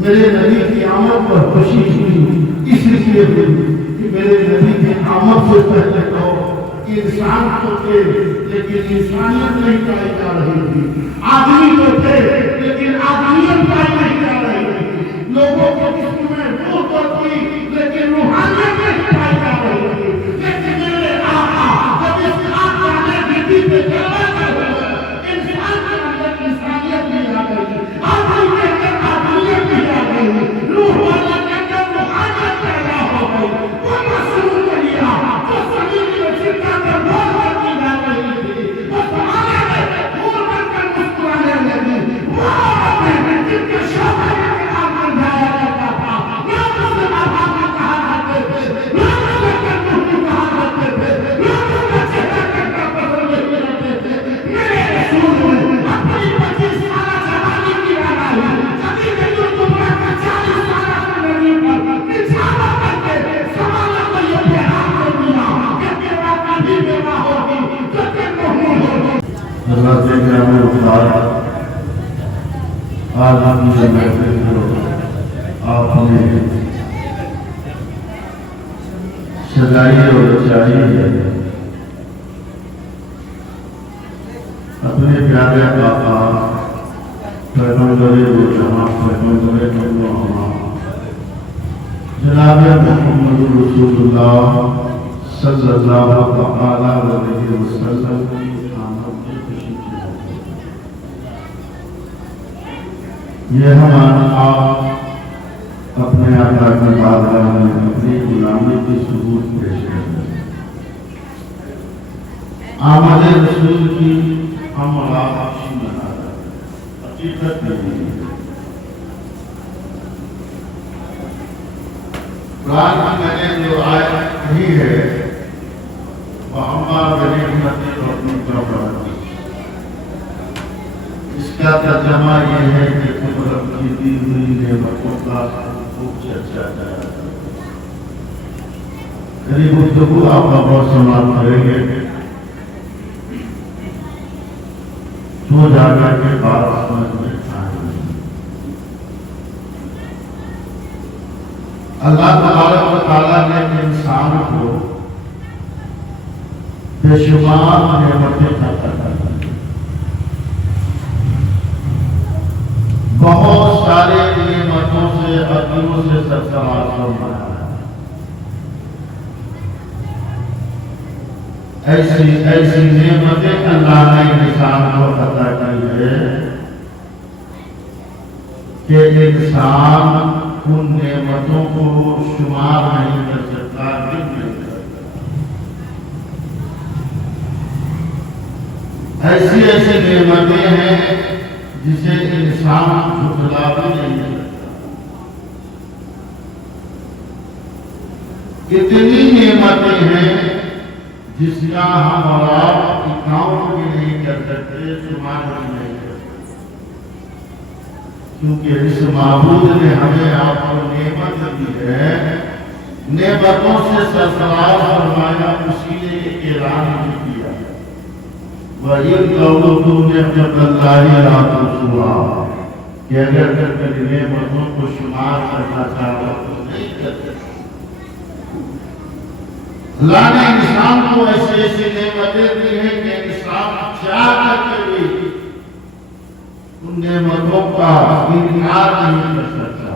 میرے نبی کی آمد پر خوشی ہوئی، اس لیے ہوئی کہ میرے نبی کی آمد سے پہلے تو انسان تو تھے لیکن انسانیت نہیں پائی جا رہی تھی، آدمی تو تھے لیکن آدمیت پائی نہیں جا رہی تھی، لوگوں کے جسم میں روح تو تھی لیکن روحانیت نہیں پائی جا رہی تھی، لیکن میرے آقا جب اس آقا نے بیٹی پہ چلا گیا انسان کے اندر انسانیت نہیں آ گئی، آدمی کے اندر آدمیت نہیں آ گئی، روح والا کے اندر روحانیت پیدا ہو گئی، وہ مسئول کیا جو زمین میں چھٹا کر بول کرتی جا رہی تھی، وہ زمانے میں پھول بن کر مسکرانے لگی، وہ عورتیں جن کے شوہر کے خلاف کر جایا کرتا تھا، لوگ اسے آبادی کہا کرتے تھے، لوگ اسے کنڈوٹی کہا کرتے تھے، لوگ اس کا چہرہ کرتا پسند نہیں کرتے تھے، میرے رسول نے اپنی 25 سالہ جوانی کی لڑائی خدیجہ کبریٰ کا 40 سالہ زندگی پر نچھاور کر کے سوالوں کو یہ پیغام دے دیا کہ تیرا کبھی بیوہ ہوگی جو تم نہیں ہوگی۔ اللہ کے کرم افطار آج کی محفل کو آپ نے سجائی اور رچائی ہے، اپنے پیارے آقا پیغمبر جہاں پیغمبر جناب محمد رسول اللہ صلی اللہ علیہ وسلم کی آمد کی خوشی کی موقع یہ ہمارا آپ اپنے آقا کی بارگاہ میں اپنی غلامی کی ثبوت پیش کرتے ہیں۔ آمد رسول کی ہم اور آپ خوشی منا رہے ہیں، حقیقت نہیں ہے۔ قرآن کی میں نے جو آیت کہی ہے وَأَمَّا بِنِعْمَتِ رَبِّكَ فَحَدِّثْ، اس کا ترجمہ یہ ہے کہ تم رب کی دی ہوئی نعمتوں کا خوب چرچا کرا۔ میری گفتگو آپ کا بہت سماعت کریں گے تو جا کر کے بات سمجھ میں آئے۔ اللہ تبارک و تعالیٰ نے انسان کو بے شمار نعمتیں عطا کی، بہت سارے نعمتوں سے عطیوں سے سرفراز فرمایا ہے۔ ایسی نعمتیں اللہ نے انسان کو عطا کی ہے کہ انسان ان نعمتوں کو شمار نہیں کر سکتا، گن نہیں کر سکتا۔ ایسی نعمتیں ہیں جسے انسان جھٹلا بھی نہیں سکتا۔ اتنی نعمتیں ہیں جس کا ہم اور آپ اکاؤنٹ بھی نہیں کر سکتے، شمار بھی نہیں کر سکتے، کیونکہ اس معبود نے ہمیں آپ کو نعمت دی ہے، نعمتوں سے سرفراز فرمایا، اسی نے ایک اعلان بھی کیا وَإِن تَعُدُّوا نِعْمَتَ اللَّهِ لَا تُحْصُوهَا، کہ اگر نعمتوں کو شمار کرنا چاہو تو نہیں کر سکتے۔ اللہ نے انسان کو ایسی نعمتیں دی ہیں کہ انسان چاہ کر کے بھی ان نعمتوں کا انکار نہیں کر سکتا،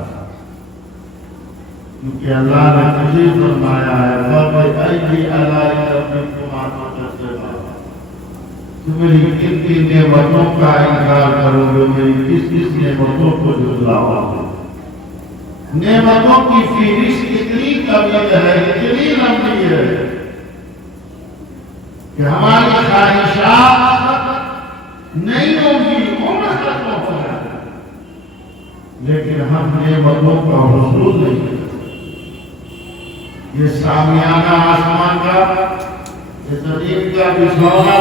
کیونکہ اللہ نے تجھے فرمایا ہے وَبِأَيِّ آلَاءِ رَبِّكُمَا تُكَذِّبَانِ، تم میری کن کن نعمتوں کا انکار کرو گے، میری کس نعمتوں کو جھٹلاؤ گے۔ نعمتوں کی فہرست اتنی طویل ہے، اتنی لمبی ہے کہ ہماری خواہشات نہیں ہوگی، عمر تک پہنچ جائے، لیکن ہم نعمتوں کا حصول نہیں کرتے۔ یہ سامیانہ آسمان کا، یہ زمین کا بچھونا،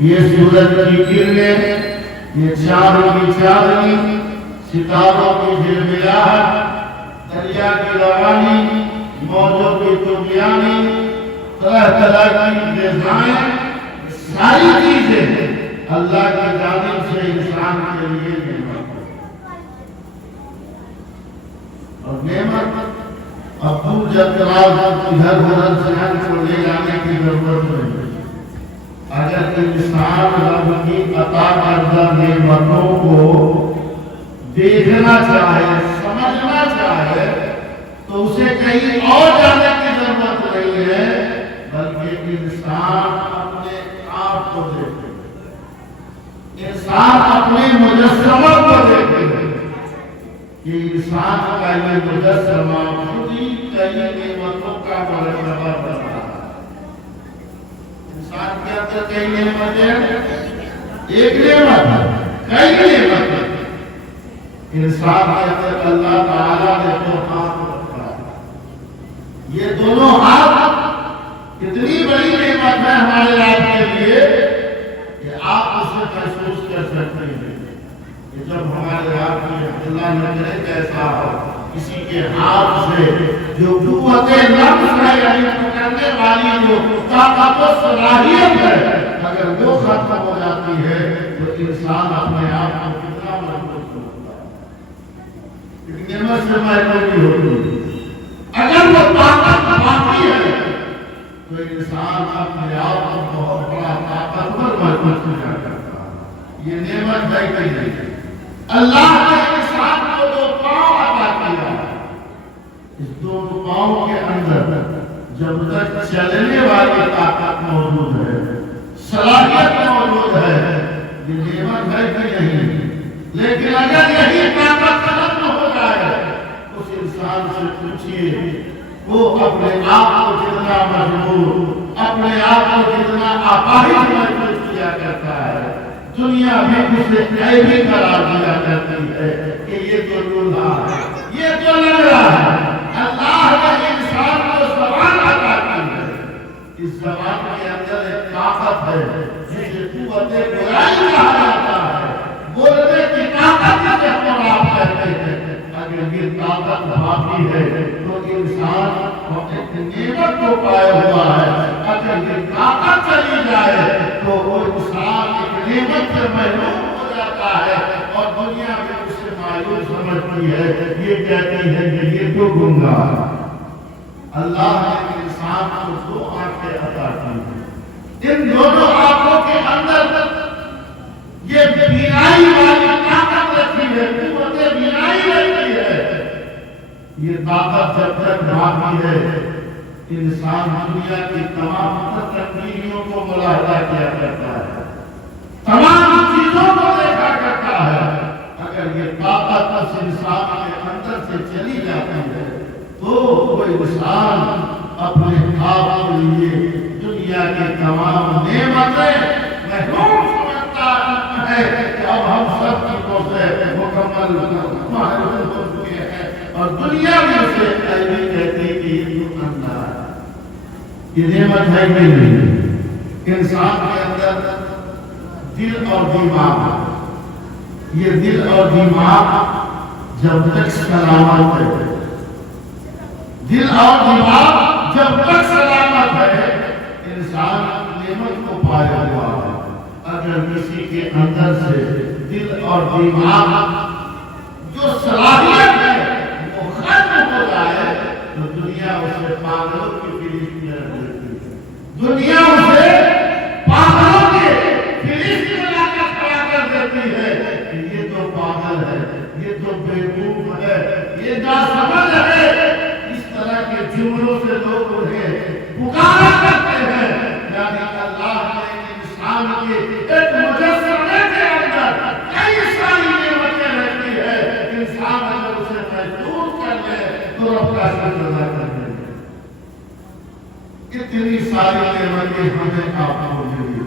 یہ سورج کی کرنیں، یہ چاند کی چاندنی، ستاروں کی جھلملاہٹ، دریا کی روانی، موجوں کی طغیانی، طرح طرح کی ڈیزائن، ساری چیزیں اللہ کی جانب سے انسان کے لیے نعمت ہے۔ اور نعمت ابو جدراز ادھر ادھر جہاں کو لے جانے کی ضرورت نہیں. اگر انسان رب کی عطا کردہ نعمتوں کو دیکھنا چاہے سمجھنا چاہے تو اسے کہیں اور جانے کی ضرورت نہیں ہے بلکہ انسان اپنے آپ کو دیکھے, انسان اپنے مجسمہ کو دیکھے کہ انسان کا یہ مجسمہ خود ہی کئی نعمتوں کا مرتبہ بنا ہے. انسان کے اندر کئی نعمتیں, ایک نعمت ہے, کئی نعمت ہے. انسان کے اندر اللہ تعالیٰ نے دو ہاتھ رکھا ہے. یہ دونوں ہاتھ اتنی بڑی نعمت ہے ہمارے آپ کے لیے کہ آپ اسے محسوس کر سکتے ہیں کہ جب ہمارے آپ کی اللہ نہ کرے کیسا ہو کسی کے ہاتھ سے جو قوت نفس ہے یعنی پکڑنے والی جو طاقت و صلاحیت ہے اگر وہ ختم ہو جاتی ہے تو انسان اپنے آپ کو کتنا محسوس ہوتا ہے, نعمت سے محرومی ہوتی ہے. اگر وہ طاقت باقی ہے تو انسان اپنے آپ کو بہت بڑا طاقتور محسوس کرتا ہے. یہ نعمت ہے کہ نہیں. اللہ نے انسان کو دو پاؤں عطا کیا. اس دو پاؤں کے اندر جب تک چلنے والی طاقت موجود ہے, صلاحیت موجود ہے, یہ نعمت ہے کہ نہیں. لیکن اگر یہی طاقت ختم ہو جائے اس انسان سے پوچھئے وہ اپنے آپ کو کتنا مجبور, اپنے آپ کو کتنا اپاہج محسوس کیا کرتا ہے. دنیا بھی اسے عیبی قرار دیا کرتی ہے کہ یہ تو لولا ہے, یہ تو لگ رہا ہے. اللہ نے انسان کو زبان عطا کی ہے. اس زبان کے اندر ایک طاقت ہے جسے قوت برائی کہا جاتا ہے. بولنے کی طاقت جسے ہم آپ کہتے ہیں. اگر یہ طاقت باقی ہے تو انسان نعمت کو پائے ہوا ہے. اگر یہ طاقت چلی جائے تو وہ انسان ایک نعمت سے محروم ہو جاتا ہے اور دنیا میں اسے مایوس سمجھتی ہے. یہ کہتی ہے کہ یہ تو گنگا ہے. اللہ نے انسان کو دو آنکھیں عطا کی ہیں. ان دونوں آنکھوں کے اندر یہ بینائی والی طاقت رکھی ہے, قوت بینائی رکھی ہے. یہ طاقت جب تک باقی ہے انسان دنیا کی تمام تبدیلیوں کو ملاحظہ کیا کرتا ہے, تمام چیزوں کو دیکھا کرتا ہے. اگر یہ طاقت اس انسان کے اندر سے چلی جاتی ہے تو وہ انسان اپنے آپ کے لیے دنیا کی تمام نعمتیں محروم سمجھتا ہے کہ اب ہم سب چیزوں سے مکمل محروم ہو چکے ہیں اور دنیا بھی اسے عیبی کہتی ہے کہ یہ تو اندھا ہے. یہ نعمت ہے کہ نہیں. انسان کے اندر دل اور دماغ, یہ دل اور دماغ جب تک سلامت ہے, دل اور دماغ جب تک سلامت ہے انسان نعمت کو پایا ہوا ہے. اگر کسی کے اندر سے دل اور دماغ جو صلاحیت ہے وہ ختم ہو جائے تو دنیا اسے پاگلوں کی فہرست میں رکھ دیتی ہے. دنیا اسے پاگلوں کے فہرست میں لا کر کھڑا کر دیتی ہے کہ یہ تو پاگل ہے, یہ تو بیوقوف ہے, یہ ناسمجھ ہے. اس طرح کے جملوں سے لوگ انہیں پکارا کرتے ہیں. یعنی اللہ نے انسان کے ایک مجسمے کے اندر کئی ساری نعمتیں رکھی ہے. انسان اگر اسے محسوس کر لے تو رب کا شکر ادا کر لے. اتنی ساری نعمتیں ہمیں آپ کو ملی,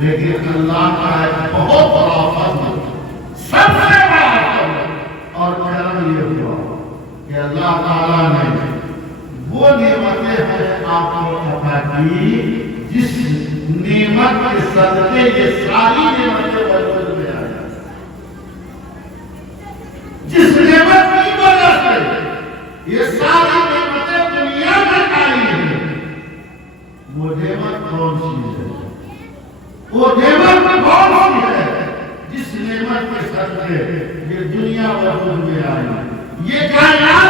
لیکن اللہ کا ایک بہت بڑا فضل, سب سے بڑا فضل اور کرم یہ ہوا کہ اللہ تعالیٰ نے وہ نعمتیں ہمیں آپ کو عطا کی جس نعمت کے صدقے یہ ساری نعمتیں وجود میں آئی. جس نعمت کی وجہ سے یہ ساری نعمتیں دنیا میں آئی ہیں وہ نعمت کون سی ہے؟ وہ نعمت کون سی ہے جس نعمت کے صدقے یہ دنیا وجود میں آئی, یہ کائنات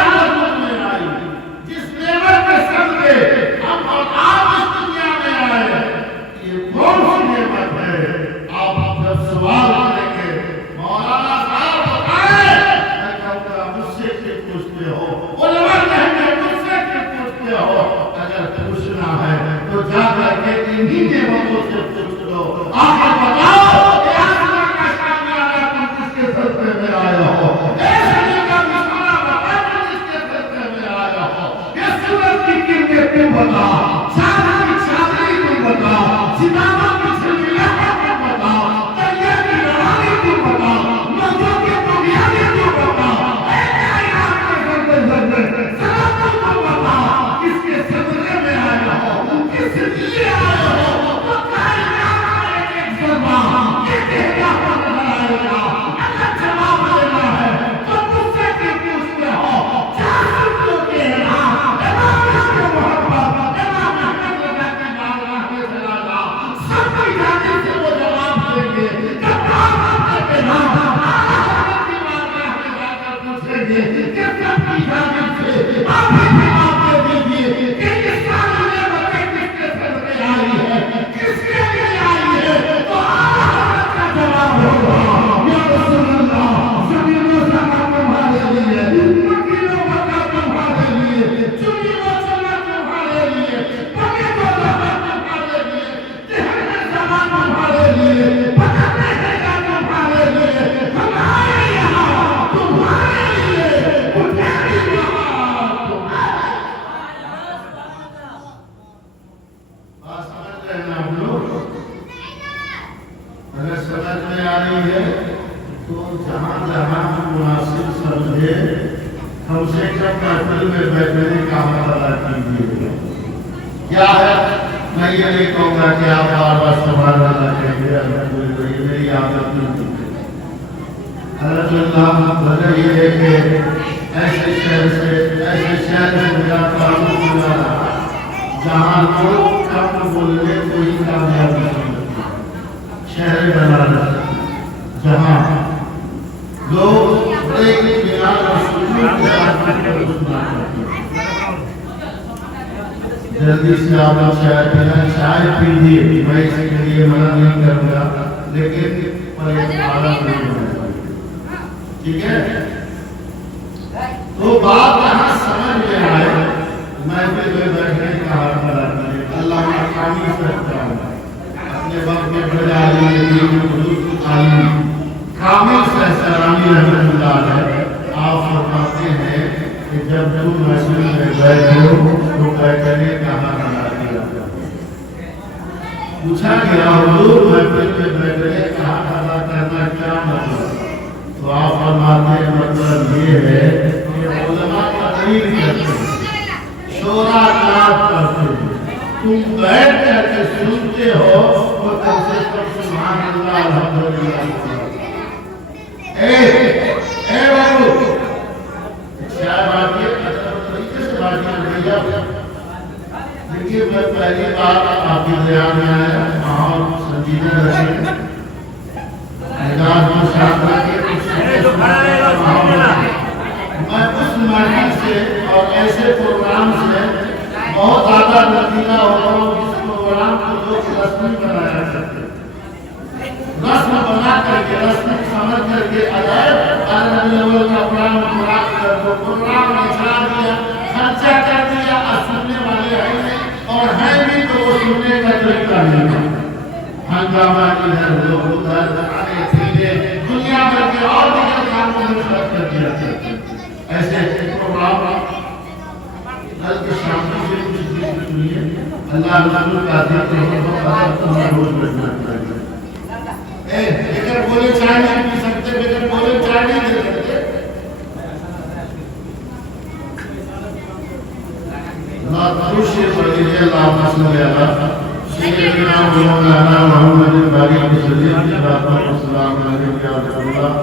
دیں کہ سب کی جانب سے آپ جواب دے دیجیے کہ یہ ساری نعمتیں کس کے صدقے آئی ہے، کس کے لیے آئی ہے؟ تو آپ کا جواب ہوگا یا رسول اللہ، زمین و زمان تمہارے لیے، مکین و مکہ تمہارے لیے، چنی و چنا تمہارے لیے، پنی و زمان تمہارے لیے، تہر زمان تمہارے لیے، پکڑنے ہے گا تمہارے لیے، ہمارے یہاں تمہارے لیے، اٹھاری یہاں تمہارے بات سمجھ رہے ہیں آپ لوگ؟ اگر سمجھ میں آ رہی ہے تو جہاں جہاں مناسب سمجھے کم سے کم محفل میں بیٹھنے کا حق ادا کیجیے. کیا ہے؟ میں یہ نہیں کہوں گا کہ آپ بار بار سبحان اللہ کہیں گے، الحمدللہ، یہ میری عادت نہیں ہے. الحمدللہ وجہ یہ ہے کہ ایسے شہر سے میرا تعلق ہوا رہا جہاں لوگ کم بولنے کو ہی کامیابی سمجھتے ہیں. شہر بنارس جہاں لوگ بڑے اطمینان اور سکون کے ساتھ سنا کرتے ہیں. جلدی سے آپ لوگ چائے پیجیے، میں اس کے لیے منع نہیں کروں گا، لیکن پر ایک عالم نہیں ہونا چاہیے. ٹھیک ہے؟ تو بات یہاں سمجھ میں آئے، میں بھی بیٹھنے کا حق ادا کیے. اللہ کا کامل سچا ہے، اپنے وقت میں بڑے عالم دین حضور کی تعلیم کامل سہسرانی رحمۃ اللہ علیہ آپ فرماتے ہیں کہ جب تم مسجد میں بیٹھو تو بیٹھنے کا حق ادا کیا. پوچھا گیا حضور مسجد میں بیٹھنے کا حق ادا کرنا کیا مطلب؟ تو آپ فرماتے ہیں مطلب یہ ہے کہ علماء تقریر کرتے ہیں، شورا نعت کرتے ہیں، تم بیٹھ کر کے سنتے ہو تو کم سے کم سبحان اللہ الحمدللہ. اے بابو شاید آپ کے طریقے سے بات کر رہی ہے. دیکھیے میں پہلی بار آپ کے ذہن میں آیا، ماحول سنجیدہ رکھیں، اعداد مشاہدہ کے میں اس محفل سے اور ایسے پروگرام سے بہت زیادہ نتیجہ ہوتا ہوں جس پروگرام کو لوگ رسمی بنایا کرتے ہیں. رسم بنا کر کے، رسم سمجھ کر کے عجائب الگ کا پروگرام کر دو، پروگرام بچا دیا، خرچہ کر دیا، اور سننے والے ہیں اور ہیں بھی تو وہ سننے کا طریقہ نہیں. ہنگامہ ادھر لوگ ادھر کھانے پینے دنیا بھر کے اور دیگر کاموں میں خرچ کر دیا کرتے ہیں. ایسے پروگرام کل کے شام سے کچھ چیز سنیے. اللہ رسول کا ذکر ہو تو روز بیٹھنا چاہیے. بغیر بولے چائے نہیں پی سکتے، بغیر بولے چائے نہیں دے سکتے. خوش پڑھیے اللہم صلی علی سیدنا مولانا محمد بارک وسلم. السلام علیکم یا رسول اللہ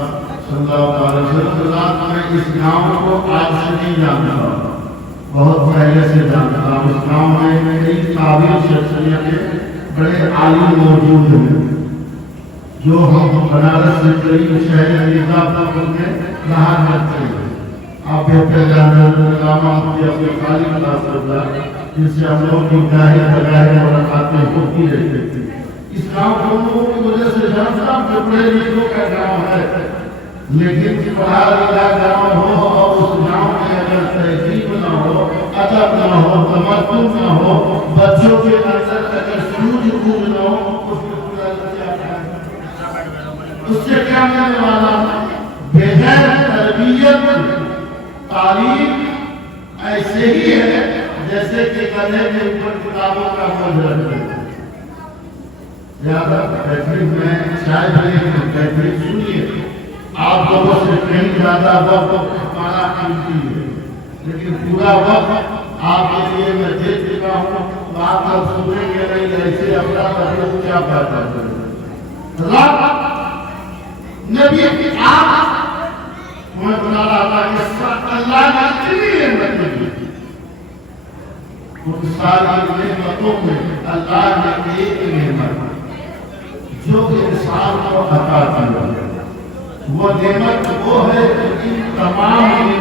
صلی اللہ علیہ وسلم. میں اس گاؤں کو آج سے نہیں جانتا، بہت پہلے سے جانتا ہوں. اس گاؤں میں کئی قابل شخصیتیں بڑے عالم موجود ہیں جو ہم بنارس سے قریب شہر نظام میں رہا کرتے ہیں. آپ بہتر جانا علامہ مفتی عبدالخالق اللہ جن سے ہم لوگ کی گاہے بگاہے ملاقاتیں ہوتی رہتی تھی. اس گاؤں کو لوگوں کی وجہ سے جانتا ہوں کہ بڑے لکھوں کا گاؤں ہے، لیکن پڑھا لکھا گاؤں ہو اور اس گاؤں میں اگر تہذیب نہ ہو، ادب نہ ہو، تمدن نہ ہو، بچوں کے اندر اگر سوجھ بوجھ نہ ہو، اس سے کیا ملنے والا؟ بغیر تربیت تعلیم ایسے ہی ہے جیسے کہ گدھے کے اوپر کتابوں کا بوجھ رکھتے ہیں. زیادہ بہترین میں شاید بہترین سنیے، آپ لوگوں سے کہیں زیادہ وقت ہمارا قیمتی ہے، لیکن پورا وقت آپ کے لیے میں دے چکا ہوں. بات آپ سنیں گے نہیں، ایسے اپنا مطلب کیا بات کرتے ہیں. رب نبی کی آپ میں بنا رہا تھا کہ اللہ نے اتنی نعمتیں دی، ان ساری نعمتوں میں اللہ نے ایک نعمت جو انسان کو عطا کی، وہ نعمت وہ ہے کہ ان تمام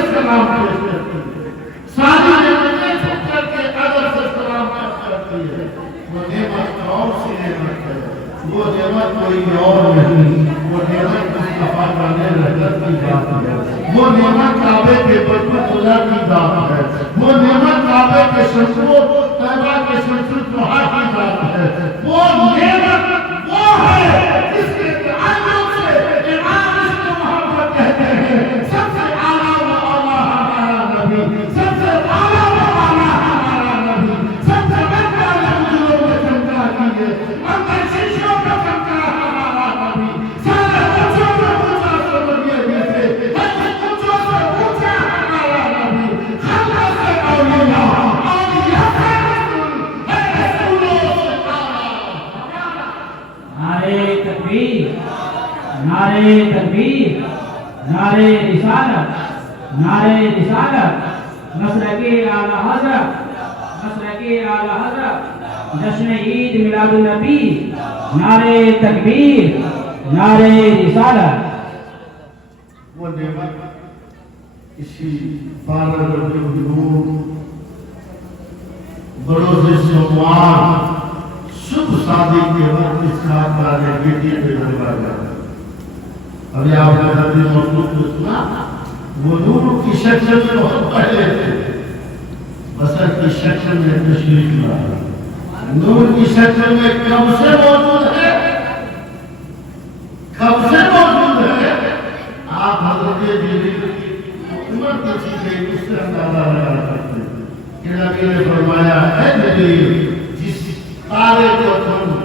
سے سلام پیش کرتی ہے، ساری نعمتیں چھپ کر کے ادب سے سلام پیش کرتی ہے۔ وہ نعمت کون سی نعمت ہے؟ وہ نعمت کوئی اور نہیں، وہ نعمت مصطفیٰ کا رحمت کی ذات ہے، وہ نعمت کعبے کے برکت اللہ کی ذات ہے، وہ نعمت کعبے کے شمشو طیبہ کے شمشو توحا کی ذات ہے، وہ نعمت وہ ہے جس کے تعلق سے امام عشق و محبت کہتے ہیں سب سے اعلیٰ و اعلیٰ ہمارا نبی، سب سے اعلیٰ و اعلیٰ ہمارا نبی، سب سے بڑا لمحوں میں چمکا کیے اندر شیشوں میں چمکا ہمارا نبی، سارے اونچوں میں اونچا سمجھیے جیسے اونچوں سے اونچا ہمارا نبی، خلا سے اولیاء اولیاء سے رسول ہے، رسولوں سے اعلیٰ۔ نعرے تکبیر، نعرے تکبیر، نعرے رسالت، نعرے رسالت، مسلک اعلیٰ حضرت، مسلک اعلیٰ حضرت، جشن عید میلاد النبی، نعرے تکبیر، نعرے رسالت۔ وہ نعمت اسی 12 ربیع الاول بروز سوموار صبح شادی کے وقت اس خاک والے بیٹی پہ نظر گیا۔ ابھی آپ نے حدیث مطلوب کو سنا، وہ نور کی شکل میں بہت پہلے تھے، بصر کی شکل میں تشریف لایا، نور کی شکل میں کب سے موجود ہے، کب سے موجود ہے؟ آپ حضرت جبریل کی عمر کی چیزیں اس سے اندازہ لگا سکتے ہیں کہ نبی نے فرمایا ہے جبریل جس تارے کو تم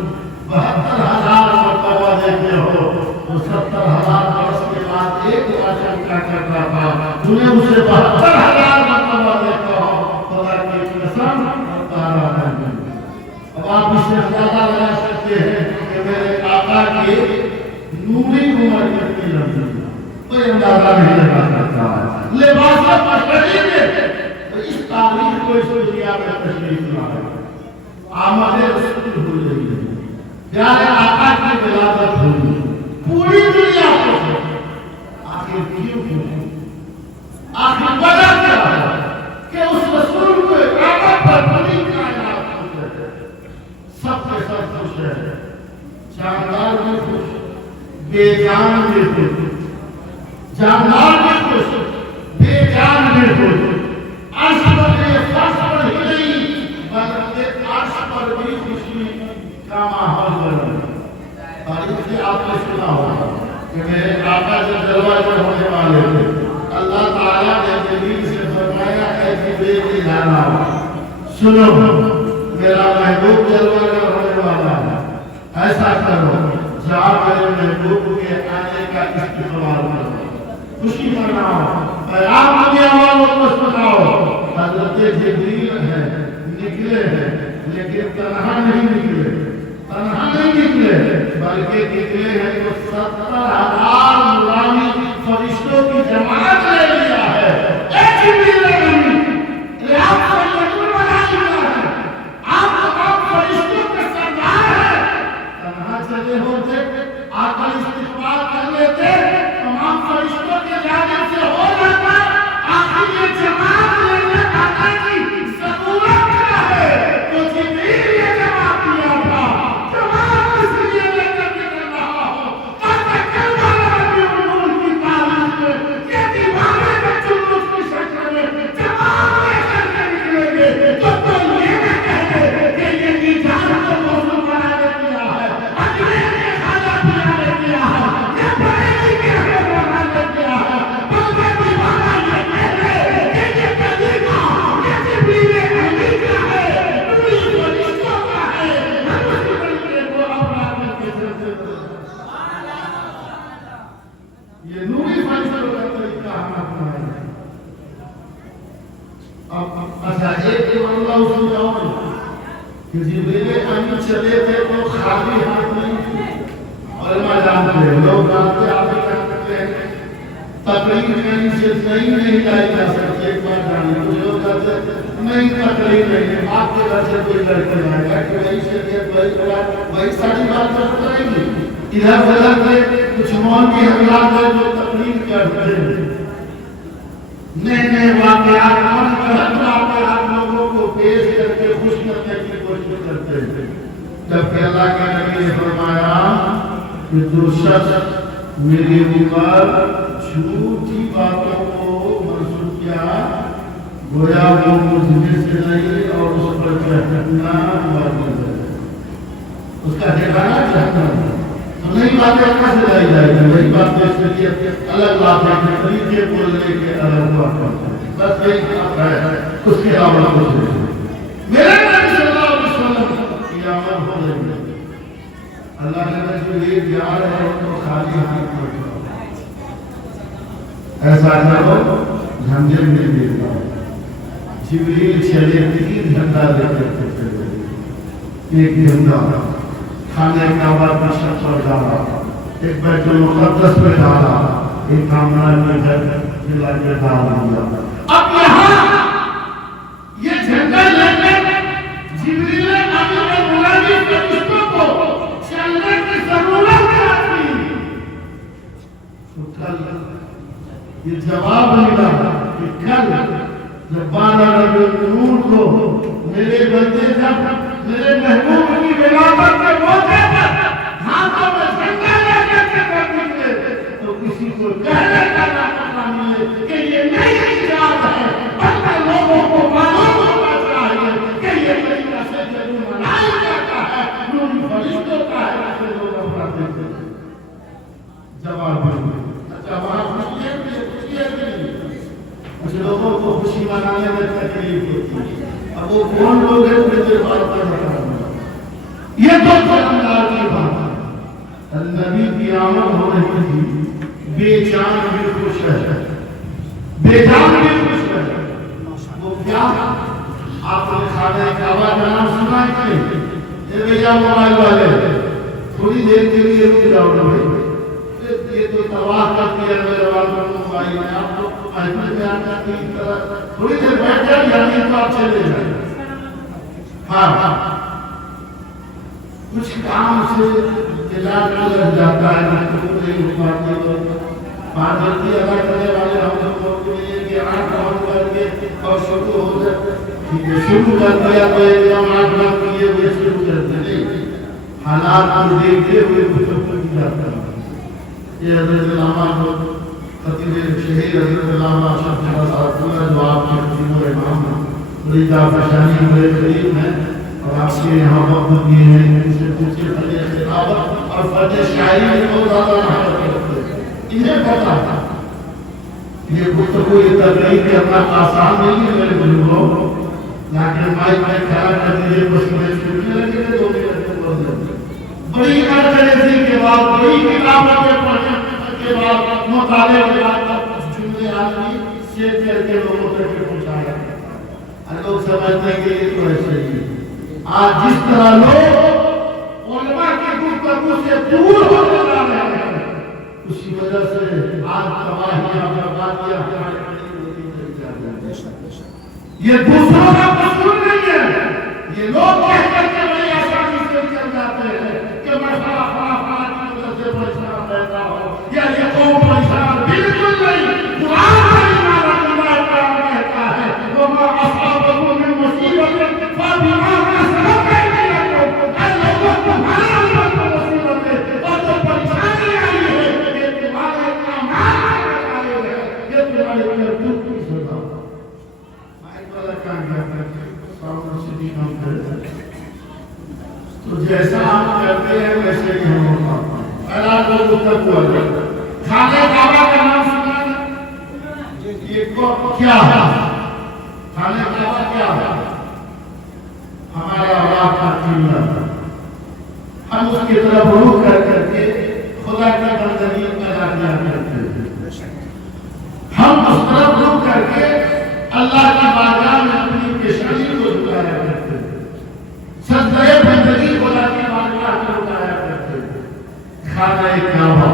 72,000 مرتبہ دیکھتے ہو وہ 70,000 برس کے بعد ایک چمکا کرتا تھا، تمہیں اسے 72,000 مرتبہ دیکھتا ہو، خدا کی قسم اور تارا ہے۔ اب آپ اس سے اندازہ لگا سکتے ہیں کہ میرے آقا کی نوری عمر کتنی لمبی ہے، کوئی اندازہ نہیں لگا سکتا ہے۔ لباس بشری میں اس تاریخ کو اس دنیا میں تشریف لایا، آمد رسول ہو رہی ہے، پیارے آقا کی ولادت ہوئی، پوری دنیا کو آخر کیوں ہوئی؟ آخر وجہ کیا ہے کہ اس رسول کو اقامت پر بڑی کائنات خوش ہے، سب کے سب خوش ہے، جاندار بھی خوش، بے جان بھی خوش، جاندار بھی خوش، بے جان بھی خوش، عرش پر یہ فرش پر ہی نہیں بلکہ عرش پر بھی خوشی کا ماحول بنا۔ تاریخ سے آپ نے سنا ہوگا کہ میرے آقا جب جلوہ میں ہونے والے تھے، اللہ تعالیٰ نے جبریل سے فرمایا ہے جبریل کے جانا سنو میرا محبوب جلوہ میں ہونے والا ہے، ایسا کرو جہاں میرے محبوب کے آنے کا استقبال کرو، خوشی مناؤ، پیغام دنیا والوں کو سناؤ۔ حضرت جبریل ہیں، نکلے ہیں، لیکن تنہا نہیں نکلے، تنہا نہیں نکلے بلکہ نکلے ہیں تو 70,000 نورانی فرشتوں کی جماعت لے لیا ہے۔ اے جبریل امین، آپ کو یقین بنا لیا ہے، آپ تمام فرشتوں کے سردار ہیں، تنہا چلے ہوتے آقا استقبال کر لیتے، تمام فرشتوں کے جانب سے ہو جاتا، آخر یہ جماعت لینے آقا کی ضرورت کیا ہے؟ تو جبریل یہ جواب دیا تھا، جماعت اس لیے لے کر نکل رہا ہو تاکہ کلمہ ربی النور کی تاریخ میں یہ دیوانے میں جلوس کی شکل میں جماعت لے کر کے نکلیں گے تو کوئی یہ نہ کہے کہ یہ ایجاد کو موضوع بنا دے دیا ہے، اگلے نے کھانا پیا دے دیا ہے، یہ بڑے کے ہمیں بنا دے دیا ہے، بلکہ دیوانہ یہ کہے کہ یہ کلیمہ یہ جبریل امین کا ہے، نوری فرشتوں کا ہے، ہم اس بلکہ کو اپنا کے چلتے یہ نوری فرشتوں کا طریقہ ہم اپنائیں۔ اب اچھا ایک اللہ اس میں جاؤ کہ جبریل امین چلے تھے تو خالی ہاتھ نہیں تھے، علماء جانتے ہیں، لوگ جانتے ہیں، آپ بھی جانتے ہیں، تقریر کہیں سے نہیں لائی جا سکتی، ایک بار جانے کچھ لوگ کہتے ہیں نہیں تقریر نہیں ہے، آپ کے گھر سے کوئی لڑکے آئے گا کہ وہی شریعت وہی قرآن وہی ساری بات کرتے رہیں گے، ادھر بدل کے کچھ مولوی حضرات ہیں جو تقریر کرتے ہیں، نئے نئے واقعات اور غلط واقعات لوگوں کو پیش کر کے خوش کرنے کی کوشش کرتے ہیں، جبکہ اللہ کے نبی نے فرمایا کہ جو شخص میرے اوپر جھوٹی باتوں کو منسوخ کیا گویا وہ مجھ میں سے نہیں اور اس پر چڑھنا واجب ہے، اس کا ٹھکانا چاہتا ہے تو نئی باتیں کہاں سے لائی جائے گی؟ وہی باتیں اس لیے الگ بات ہے کہ طریقے کو لے کے الگ بات کرتے ہیں، بس یہی بات ہے، اس کے علاوہ کچھ نہیں۔ میرے نبی صلی اللہ علیہ وسلم قیامت ہو رہی ہے، اللہ کے رسول یہ جا رہے ہیں تو خالی ہاتھ مت جاؤ، ایسا کرو جھنڈے میں دے دو۔ جبریل چلے 3 گھنٹہ لے کر چلے، ایک گھنٹہ خانہ کعبہ کی چھت پر ڈالا، ایک بیت المقدس پہ ڈالا، ایک کامران میں گھر جلا کے ڈال دیا۔ اب یہاں یہ جھنڈا لے کر جبریل امین نے ملازم فرشتوں کو چلنے کی ضرورت آتی، تو کل یہ جواب ملا کہ کل جب 12 ربیع الاول کو میرے بندے جب میرے محبوب کی ولادت کے موقع پر ہاتھوں میں جھنڈا لے کر کے کرتے تھے تو کسی کو کہنے کا نہ ملے کہ یہ نئی ایجاد ہے، بلکہ لوگوں کو معلوم ہونا چاہیے کہ یہ طریقہ سے ضرور منایا جاتا ہے، نوری فرشتوں کا ہے، ایسے لوگ اپنا دیتے ہیں۔ جواب اچھا وہاں خوشی ہے کچھ لوگوں کو خوشی منانے میں تکلیف ہوتی ہے، اب وہ کون لوگ ہیں جو یہ بات کر رہا ہے؟ یہ تو اللہ کی بات ہے۔ نبی کی آمد ہو رہی تھی، بے جان بھی خوش ہے، بے جان بھی خوش ہے۔ وہ کیا آپ نے خانہ کعبہ کا نام سنا ہے کہ اے بھیا موبائل والے تھوڑی دیر کے لیے رک جاؤ نا بھائی، یہ تو تباہ کر دیا میرے والوں موبائل میں، آپ تو محفل میں آنا کی طرح تھوڑی دیر بیٹھ جائے یعنی تو آپ چلے جائیں۔ ہاں کچھ کام سے علاج لگ جاتا ہے، نہ تو نہیں ہو پاتی تو معذرتی ادا کرنے والے ہم لوگوں کو یہ کہ 8 بند کر کے اور شروع ہو جائے، شروع کر دیا تو ایک دم 8 بند کیے ہوئے شروع کرتے نہیں، حالات کو دیکھتے ہوئے کچھ کی جاتا ہے۔ یہ حضرت علامہ کو خطیب شہید حضرت علامہ شاہ صاحب پورا جو آپ کے خطیب و امام بڑی جافشانی ہوئے قریب ہیں اور آپ کے یہاں وقت بھی ہیں، ان سے پوچھے فتح خطابت اور فتح شاعری میں بہت زیادہ محبت کرتے ہیں، انہیں پتا تھا یہ گفتگو یہ تقریر کرنا آسان نہیں ہے میرے بزرگوں، لیکن مائک میں کھڑا کر دیجیے پسینے چھوٹنے لگے تھے 2 منٹ میں بول دیتے بڑی ارجنسی کے بعد بڑی کتابیں پڑھنے کے بعد مطالعے کے بعد کچھ جملے آدمی شیئر کر کے لوگوں تک پہنچایا، لوگ سمجھتے ہیں کہ یہ تو ایسے ہی آج جس طرح لوگ علماء کی گفتگو سے دور ہوتے جا رہے ہیں، اسی وجہ سے آج تباہیاں بربادیاں ہمارے یہ دوسروں کا قصور نہیں ہے، یہ لوگ کہہ کر کے بڑی آسانی سے چل جاتے ہیں کہ میں فلاں کی وجہ سے پریشان رہتا ہوں یا یہ قوم پریشان، بالکل نہیں۔ قرآن کا ایمان اللہ تعالیٰ کہتا ہے وَمَا أَصَابَكُم مِّن مُّصِيبَةٍ فَبِمَا كَسَبَتْ أَيْدِيكُمْ، اے لوگوں تمہارے اوپر مصیبت ہے اور جو پریشانی آئی ہے یہ تمہارے اعمال کا نتائج ہے، یہ تمہارے کرتوت کی سزا ہے۔ تو جیسا ہم کرتے ہیں ویسے ہی ہم ہوتا ہے۔ اللہ کو تک ہوا جاتا ہے۔ خانہ کعبہ کا نام سنا ہے؟ یہ کیا ہے؟ خانہ کعبہ کیا ہے؟ ہمارا اللہ کا قبلہ ہے، ہم اس کی طرف رخ کر کے خدا کی بندگی ادا کیا کرتے ہیں، ہم اس طرف رخ کر کے اللہ کی بارگاہ میں اپنی پیشانی کو جھکایا کرتے ہیں، سجدہ بندگی خدا کی بارگاہ میں اٹھایا کرتے ہیں۔ خانہ کعبہ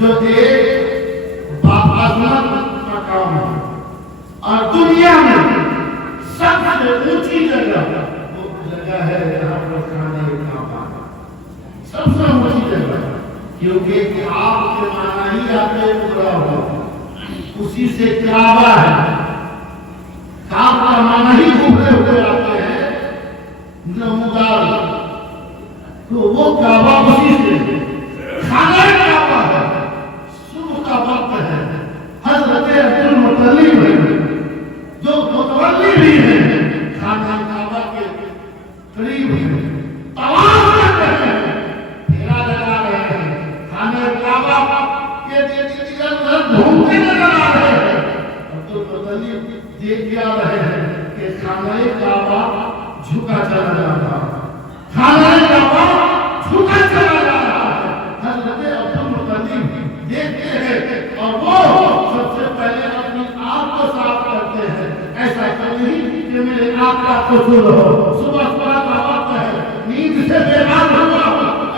جو ایک باعظمت مقام ہے اور دنیا میں سب سے اونچی جگہ وہ جگہ ہے جہاں پر خانہ کعبہ سب سے اونچی جگہ، کیونکہ آپ کے معنی ہی آپ نے پورا ہوا اسی سے کعبہ ہے. کعبہ کا معنی ہی ابھرے ہوئے آتے ہیں نمودار. تو وہ کعبہ اسی سے خانہ کعبہ ہے. صبح کا وقت ہے. حضرت عبدالمطلب ہے جو متولی بھی ہے خانہ کعبہ کے قریب ہے. طواف کر رہے ہیں, پھیرا لگا رہے ہیں. خانہ کعبہ کے ادھر گھومتے نظر آ رہے ہیں. عبدالمطلب دیکھ کے آ رہے ہیں کہ خانہ کعبہ جھکا چلا جا رہا ہے. خانہ کعبہ جھکا چلا جا رہا ہے. حضرت عبدالمطلب دیکھتے ہیں اور وہ سب سے پہلے اپنی آنکھ کو صاف کرتے ہیں. ایسا تو نہیں کہ میرے آقا کو چھوڑو, صبح کا وقت ہے, نیند سے بیدار ہوا.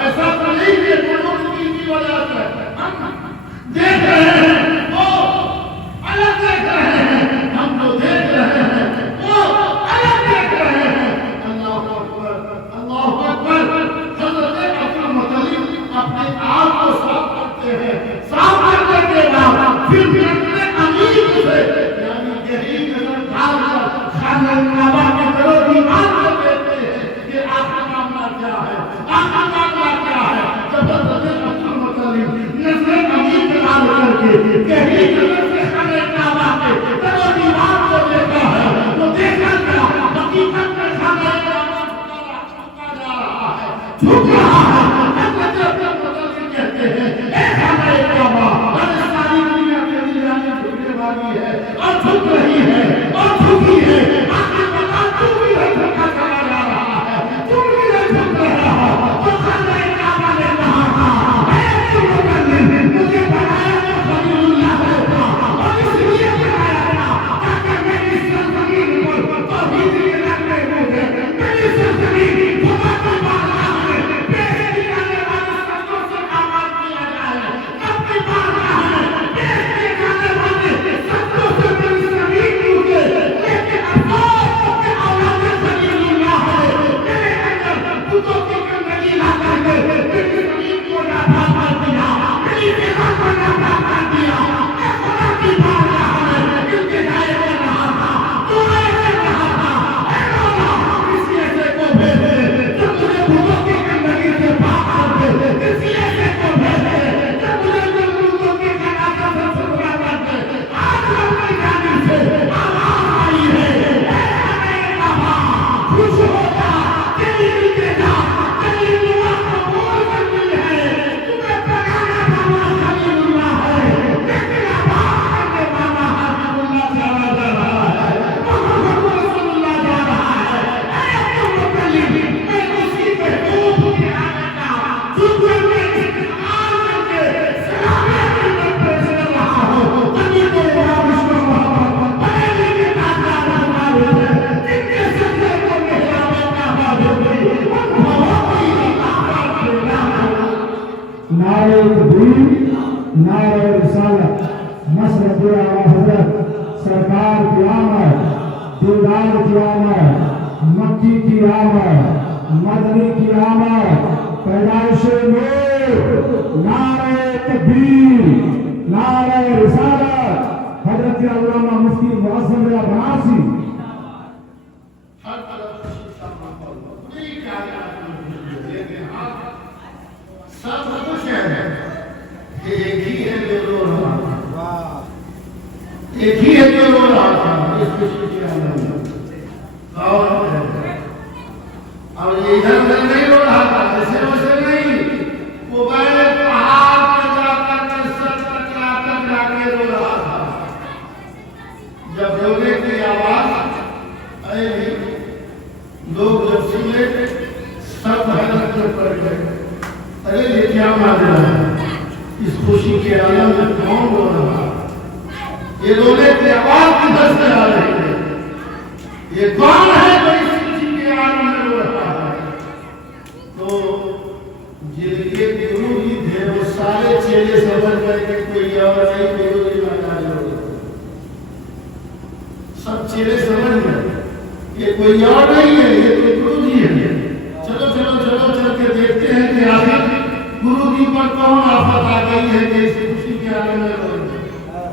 ایسا تو نہیں کہ قانون کی وجہ سے ہم دیکھ رہے ہیں وہ الگ دیکھ رہے ہیں, ہم جو دیکھ رہے ہیں وہ الگ دیکھ رہے ہیں. اللہ اکبر, اللہ اکبر. حضرت عبدالمطلب اپنے آپ کو صاف کرتے ہیں. صاف کرنے کے بعد پھر اپنے امیر سے یعنی یہی نظر ڈال کر خانہ کعبہ کے در و دیوار کو دیکھتے ہیں کہ آخر معاملہ کیا ہے, آخر معاملہ کیا ہے. جب حضرت عبدالمطلب نظر امیر ڈال کر کے یہی نظر سے خانہ کعبہ کے در و دیوار کو دیکھا ہے تو دیکھا کیا حقیقت میں خانہ کعبہ جھکا جا رہا ہے, جھک رہا ہے. حضرت عبدالمطلب کہتے ہیں اے خانہ کعبہ, ساری دنیا کے لیے جھکنے والی ہے اور جھک رہی ہے اور جھکی ہے. آخر بتا تم بھی جھکا چلا جا رہا ہے, تم بھی جھک رہا ہے. تو خانہ کعبہ نے کہا اے عبدالمطلب مجھے بنایا تو خلیل اللہ ہوتا اور اس لیے بنایا تھا تاکہ میری سرزمین پر توحید کے نغمے گونجے, میری سرزمین خدا کی بارگاہ میں پیش کی جانے والی سجدوں سے آباد کیا جائے. اپنی بارگاہ میں پیش کیے جانے والے سجدوں سے میری زمین گونجے. لیکن افسوس کہ اولاد خلیل اللہ ہے میرے اندر بتوں کی گندگی لا کر کے میری زمین کو ناپاک کر دیا, میری فضا کو ناپاک کر دیا. میں خدا کی بارگاہ میں التجائے کر رہا تھا, دعائیں کر رہا تھا, اے مولا اس ایسے کو بھیج دے جو مجھے بتوں کی گندگی سے پاک کر دے. اس ایسے کو بھیج دے جو مجھے بتوں کی خلاقت سے چھٹکا کر دے. آج اپنی جانب سے آواز آئی ہے اے خانہ کعبہ خوش ہو جا, تیری التجا تیری دعا قبول کرنی ہے. تمہیں بنانا والا خلیل اللہ ہے لیکن آباد کرنے والا حبیب اللہ چلا جا رہا ہے, محمد رسول اللہ جا رہا ہے. اے عبدالمطلب میں اسی محبوب کے آنے کا شکر میں استعمال کر کے سلامت پیش کر رہا ہوں. تبھی تو امام عشق و محبت بریلی کے تاجدار ہمارے ہیں جن کے سجدے کو محراب کعبہ ہوگی ان بہت ہی آباد کرنا ہے. نعرہ تکبیر, نعرہ رسالت, مسرت اعلیٰ حضرت سرکار کی آمد, دیدار کی آمد, مکی کی آمد, مدنی کی آمد, پیدائش نور. نعرہ تکبیر, نعرہ رسالت. حضرت علامہ مفتی معظم بنارسی. ہر طرف خوشی کا ماحول, پوری کائنات میں لیکن سب خوش ہیں کہ ایک ہی ہے جو رو رہا تھا, ایک ہی ہے جو رو رہا تھا. اس خوشی کے عالم میں اور ہے اور یہ ادھر ادھر نہیں رو رہا تھا, ایسے ویسے نہیں. وہ بڑے پہاڑ پہ جا کر کے سر ٹکرا ٹکرا کے رو رہا تھا. جب رونے کی آواز آئی لوگ جب سنے سب حیرت میں پڑ گئے. ارے یہ کیا ماجرا ہے, اس خوشی کے عالم میں کون رو رہا ہے, یہ رونے کی آواز کدھر سے آ رہی ہے, یہ کون ہے جو اس خوشی کے عالم میں رو رہا ہے. تو جن کے گرو جی تھے وہ سارے چیلے سمجھ گئے کہ کوئی اور نہیں, گرو جی مہاراج ہو, سب چیلے سمجھ گئے یہ کوئی اور نہیں ہے, یہ تو گرو جی ہے. چلو چلو چلو چل کے دیکھتے ہیں کہ آخر گرو جی پر کون آفت آ گئی ہے کہ اس خوشی کے عالم میں رو رہے ہیں.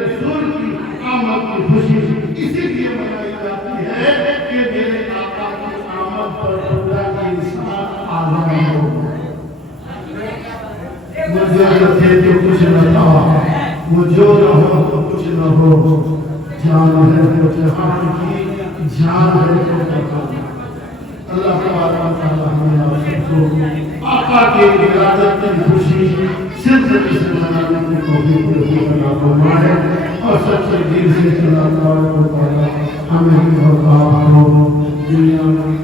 رسول کی آمد کی خوشی اسی لیے منائی جاتی ہے کہ میرے آقا کی آمد پر خدا کے انسان آزاد ہو. مجھے رکھے تو کچھ نہ تھا، مجھے نہ ہو تو کچھ نہ ہو، جان ہے تو جہان کی جان ہے تو جہان. اللہ تبارک و تعالی ہمیں آپ سب کو آقا کے ولادت کی خوشی صرف سے منانے کی توفیق عطا فرمائے اور سب سے دل سے اللہ تبارک و تعالی ہمیں اور آپ کو دنیا میں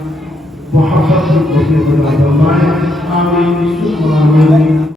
محبت کی توفیق عطا فرمائے. آمین ثم آمین.